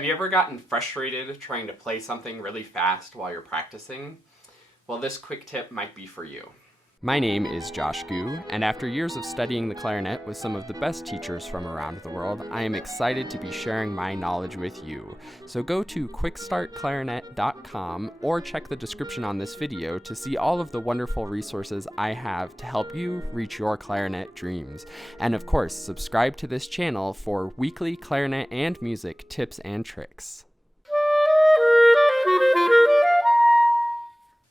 Have you ever gotten frustrated trying to play something really fast while you're practicing? Well, this quick tip might be for you. My name is Josh Gu, and after years of studying the clarinet with some of the best teachers from around the world, I am excited to be sharing my knowledge with you. So go to QuickStartClarinet.com or check the description on this video to see all of the wonderful resources I have to help you reach your clarinet dreams. And of course, subscribe to this channel for weekly clarinet and music tips and tricks.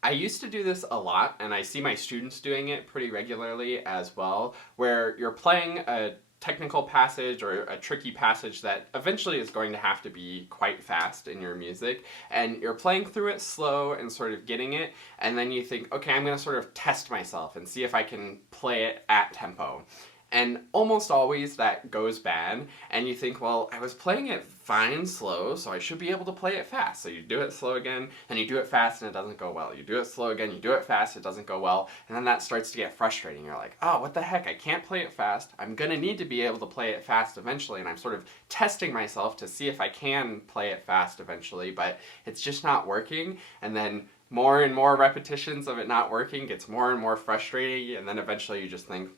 I used to do this a lot, and I see my students doing it pretty regularly as well, where you're playing a technical passage or a tricky passage that eventually is going to have to be quite fast in your music, and you're playing through it slow and sort of getting it, and then you think, okay, I'm going to sort of test myself and see if I can play it at tempo. And almost always that goes bad, and you think, well, I was playing it fine slow, so I should be able to play it fast. So you do it slow again, and you do it fast, and it doesn't go well. You do it slow again, you do it fast, it doesn't go well, and then that starts to get frustrating. You're like, oh, what the heck, I can't play it fast. I'm gonna need to be able to play it fast eventually, and I'm sort of testing myself to see if I can play it fast eventually, but it's just not working, and then more and more repetitions of it not working gets more and more frustrating, and then eventually you just think,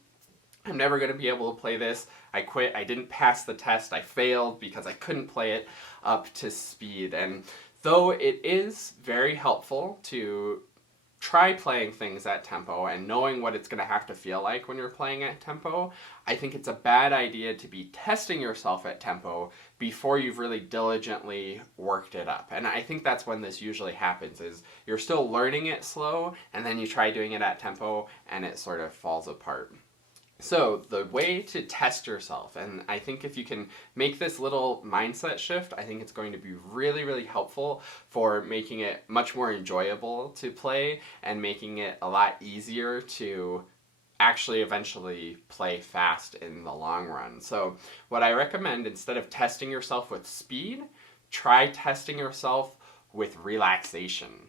I'm never going to be able to play this. I quit. I didn't pass the test. I failed because I couldn't play it up to speed. And though it is very helpful to try playing things at tempo and knowing what it's going to have to feel like when you're playing at tempo, I think it's a bad idea to be testing yourself at tempo before you've really diligently worked it up. And I think that's when this usually happens, is you're still learning it slow, and then you try doing it at tempo, and it sort of falls apart. So the way to test yourself, and I think if you can make this little mindset shift, I think it's going to be really, really helpful for making it much more enjoyable to play and making it a lot easier to actually eventually play fast in the long run. So what I recommend, instead of testing yourself with speed, try testing yourself with relaxation.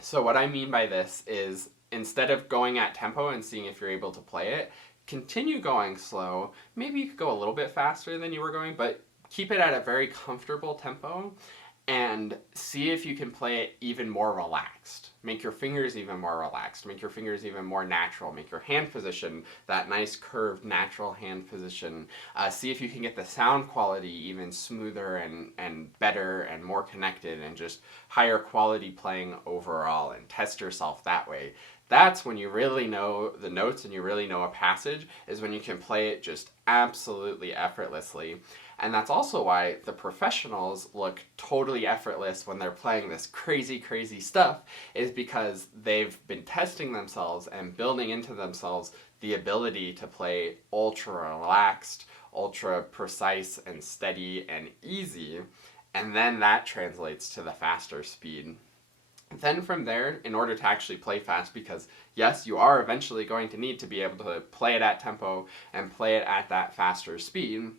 So what I mean by this is, instead of going at tempo and seeing if you're able to play it, continue going slow. Maybe you could go a little bit faster than you were going, but keep it at a very comfortable tempo and see if you can play it even more relaxed. Make your fingers even more relaxed. Make your fingers even more natural. Make your hand position that nice curved natural hand position. See if you can get the sound quality even smoother and better and more connected and just higher quality playing overall, and test yourself that way. That's when you really know the notes and you really know a passage, is when you can play it just absolutely effortlessly. And that's also why the professionals look totally effortless when they're playing this crazy, crazy stuff, is because they've been testing themselves and building into themselves the ability to play ultra relaxed, ultra precise and steady and easy. And then that translates to the faster speed. Then from there, in order to actually play fast, because yes, you are eventually going to need to be able to play it at tempo and play it at that faster speed,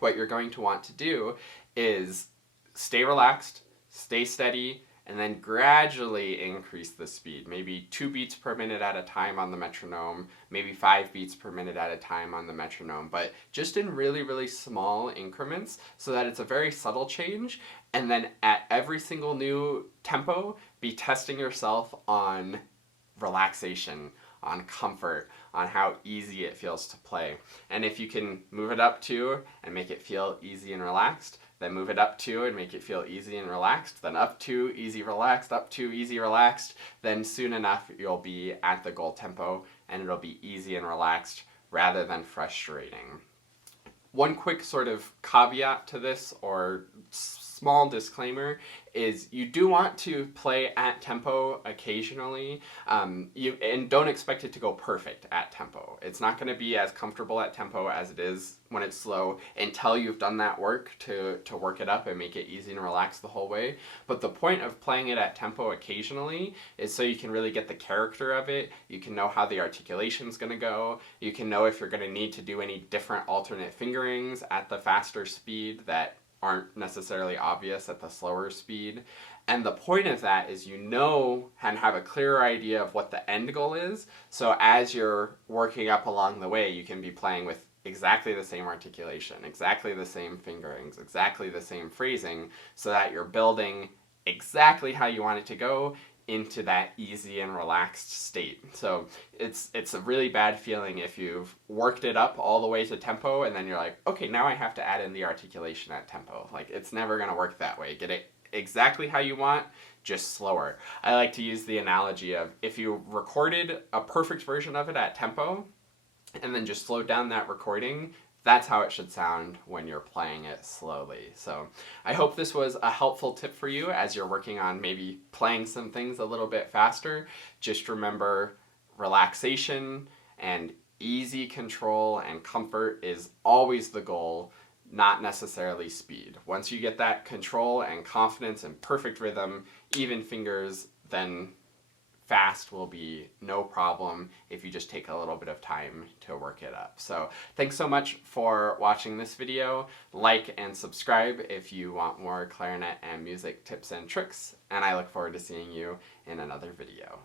what you're going to want to do is stay relaxed, stay steady, and then gradually increase the speed. Maybe 2 beats per minute at a time on the metronome, maybe 5 beats per minute at a time on the metronome, but just in really, really small increments so that it's a very subtle change. And then at every single new tempo, be testing yourself on relaxation, on comfort, on how easy it feels to play. And if you can move it up to and make it feel easy and relaxed, then move it up to and make it feel easy and relaxed, then up to, easy, relaxed, up to, easy, relaxed, then soon enough you'll be at the goal tempo and it'll be easy and relaxed rather than frustrating. One quick sort of caveat to this, or small disclaimer, is you do want to play at tempo occasionally, and don't expect it to go perfect at tempo. It's not going to be as comfortable at tempo as it is when it's slow until you've done that work to work it up and make it easy and relaxed the whole way. But the point of playing it at tempo occasionally is so you can really get the character of it. You can know how the articulation's going to go. You can know if you're going to need to do any different alternate fingerings at the faster speed that aren't necessarily obvious at the slower speed. And the point of that is you know and have a clearer idea of what the end goal is, so as you're working up along the way, you can be playing with exactly the same articulation, exactly the same fingerings, exactly the same phrasing, so that you're building exactly how you want it to go into that easy and relaxed state. So it's a really bad feeling if you've worked it up all the way to tempo and then you're like, okay, now I have to add in the articulation at tempo. Like, it's never going to work that way. Get it exactly how you want, just slower. I like to use the analogy of if you recorded a perfect version of it at tempo and then just slowed down that recording, that's how it should sound when you're playing it slowly. So I hope this was a helpful tip for you as you're working on maybe playing some things a little bit faster. Just remember, relaxation and easy control and comfort is always the goal, not necessarily speed. Once you get that control and confidence and perfect rhythm, even fingers, then fast will be no problem if you just take a little bit of time to work it up. So thanks so much for watching this video. Like and subscribe if you want more clarinet and music tips and tricks, and I look forward to seeing you in another video.